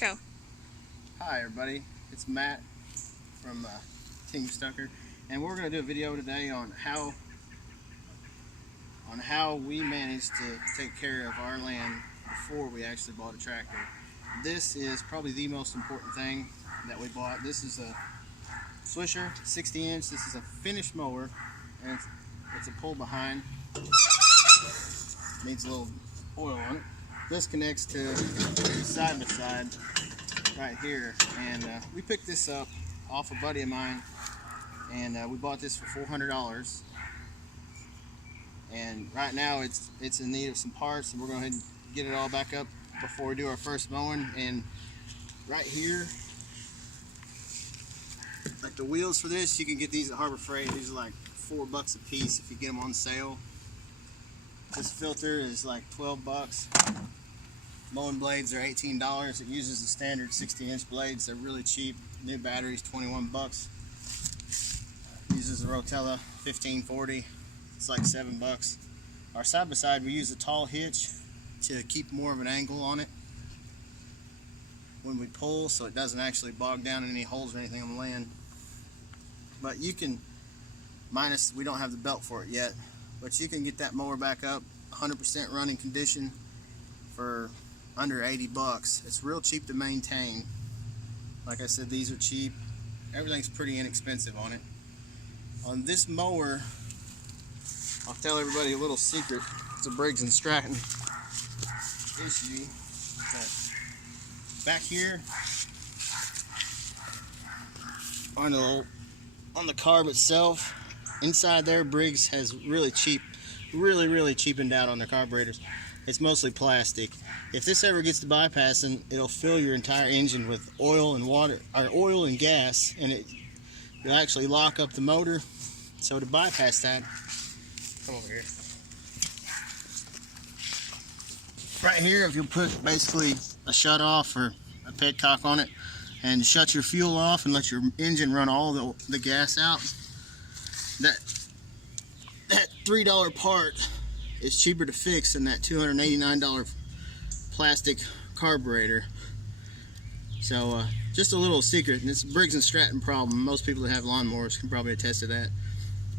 Go. Hi everybody, it's Matt from Team Stucker, and we're going to do a video today on how we managed to take care of our land before we actually bought a tractor. This is probably the most important thing that we bought. This is a Swisher 60-inch. This is a finished mower, and it's a pull behind. Needs a little oil on it. This connects to side by side right here, and we picked this up off a buddy of mine, and we bought this for $400. And right now it's in need of some parts, and we're going to get it all back up before we do our first mowing. And right here, like the wheels for this, you can get these at Harbor Freight. These are like $4 a piece if you get them on sale. This filter is like $12. Mowing blades are $18. It uses the standard 60-inch blades. They're really cheap. New batteries, $21. Uses the Rotella 1540. It's like $7. Our side-by-side, we use a tall hitch to keep more of an angle on it when we pull, so it doesn't actually bog down in any holes or anything on the land. But you can, minus, we don't have the belt for it yet, but you can get that mower back up 100% running condition for under $80. It's real cheap to maintain. Like I said, these are cheap. Everything's pretty inexpensive on it. On this mower, I'll tell everybody a little secret. It's a Briggs & Stratton issue. Back here on the carb itself, inside there, Briggs has really cheapened out on their carburetors. It's mostly plastic. If this ever gets to bypassing, it'll fill your entire engine with oil and water, or oil and gas, and you'll actually lock up the motor. So to bypass that, come over here. Right here, if you put basically a shut off or a petcock on it and shut your fuel off and let your engine run all the gas out, that $3 part is cheaper to fix than that $289 plastic carburetor. So just a little secret, and it's a Briggs & Stratton problem. Most people that have lawnmowers can probably attest to that.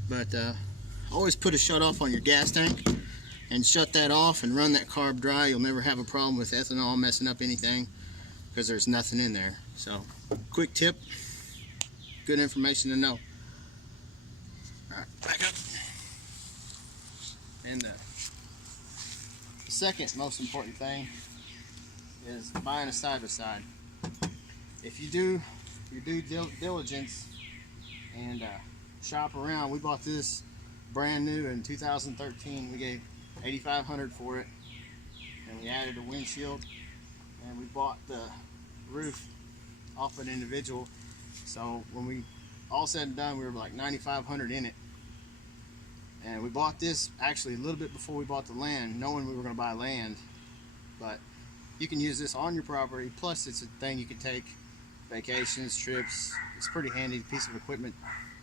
But always put a shut off on your gas tank and shut that off and run that carb dry. You'll never have a problem with ethanol messing up anything because there's nothing in there. So quick tip, good information to know. Alright, back up. And the second most important thing is buying a side-by-side. If you do your due diligence and shop around, we bought this brand new in 2013. We gave $8,500 for it, and we added a windshield, and we bought the roof off an individual. So when we all said and done, we were like $9,500 in it. And we bought this actually a little bit before we bought the land, knowing we were going to buy land. But you can use this on your property, plus it's a thing you can take vacations, trips. It's a pretty handy piece of equipment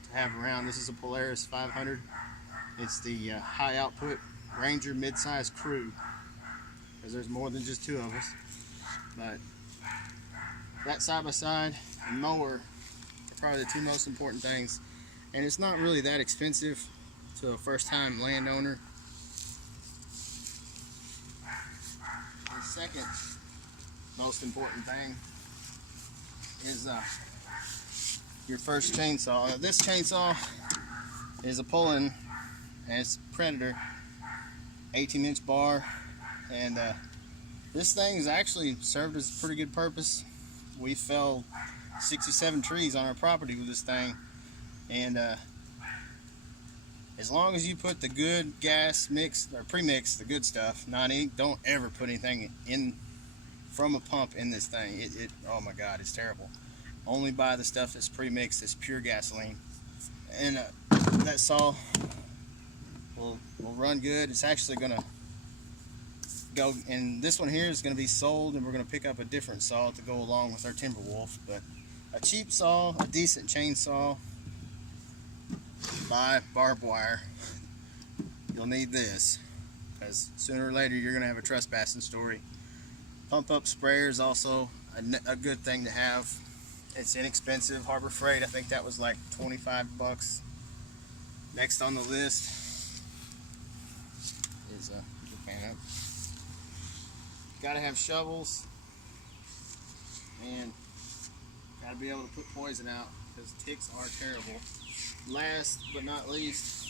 to have around. This is a Polaris 500. It's the high output Ranger mid-size crew, because there's more than just two of us. But that side-by-side and mower are probably the two most important things, and it's not really that expensive to a first-time landowner. The second most important thing is your first chainsaw. This chainsaw is a pull-in, and it's Predator 18-inch bar, and this thing's actually served as a pretty good purpose. We felled 67 trees on our property with this thing, and as long as you put the good gas mix or pre-mix, the good stuff, not ink, don't ever put anything in from a pump in this thing. Oh my God, it's terrible. Only buy the stuff that's pre-mixed, it's pure gasoline. And that saw will run good. It's actually gonna go, and this one here is gonna be sold, and we're gonna pick up a different saw to go along with our Timberwolf. But a cheap saw, a decent chainsaw, buy barbed wire. You'll need this, because sooner or later you're going to have a trespassing story. Pump up sprayers also a good thing to have. It's inexpensive. Harbor Freight, I think that was like 25 bucks. Next on the list is gotta have shovels, and gotta be able to put poison out because ticks are terrible. Last but not least,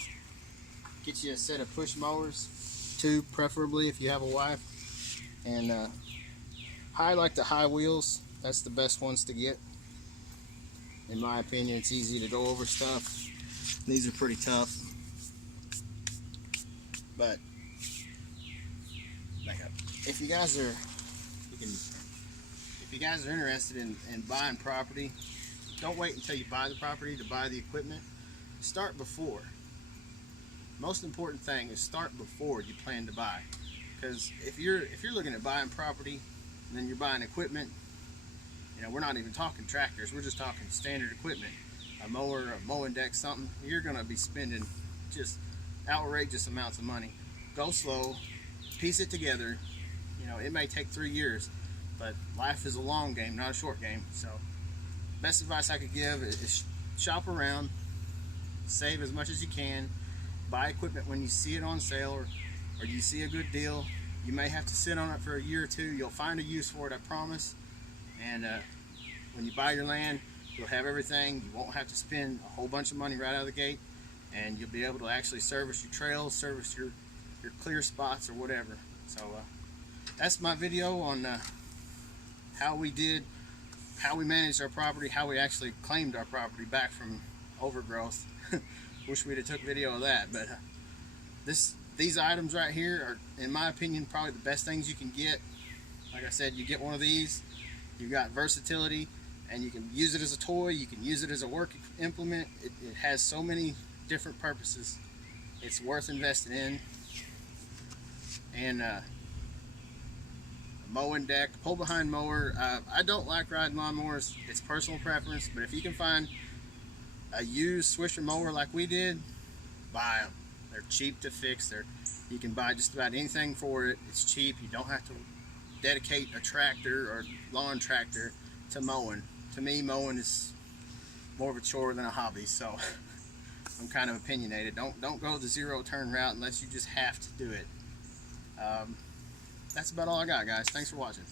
get you a set of push mowers, 2 preferably if you have a wife, and I like the high wheels. That's the best ones to get. In my opinion, it's easy to go over stuff. These are pretty tough, but if you guys are interested in buying property, don't wait until you buy the property to buy the equipment. Start before. Most important thing is start before you plan to buy, because if you're looking at buying property and then you're buying equipment, you know, we're not even talking tractors, we're just talking standard equipment, a mower, a mowing deck, something, you're gonna be spending just outrageous amounts of money. Go slow, piece it together. You know, it may take 3 years, but life is a long game, not a short game. So best advice I could give is shop around, save as much as you can, buy equipment when you see it on sale, or you see a good deal. You may have to sit on it for a year or 2. You'll find a use for it, I promise. And when you buy your land, you'll have everything. You won't have to spend a whole bunch of money right out of the gate, and you'll be able to actually service your trails, service your clear spots or whatever. So that's my video on how we managed our property, how we actually claimed our property back from overgrowth. Wish we'd have took video of that, but these items right here are, in my opinion, probably the best things you can get. Like I said, you get one of these, you've got versatility, and you can use it as a toy, you can use it as a work implement. It has so many different purposes. It's worth investing in. And mowing deck, pull behind mower. I don't like riding lawnmowers. It's personal preference, but if you can find a used Swisher mower like we did, buy them. They're cheap to fix. You can buy just about anything for it. It's cheap. You don't have to dedicate a tractor or lawn tractor to mowing. To me, mowing is more of a chore than a hobby, so I'm kind of opinionated. Don't go the 0 turn route unless you just have to do it. That's about all I got, guys. Thanks for watching.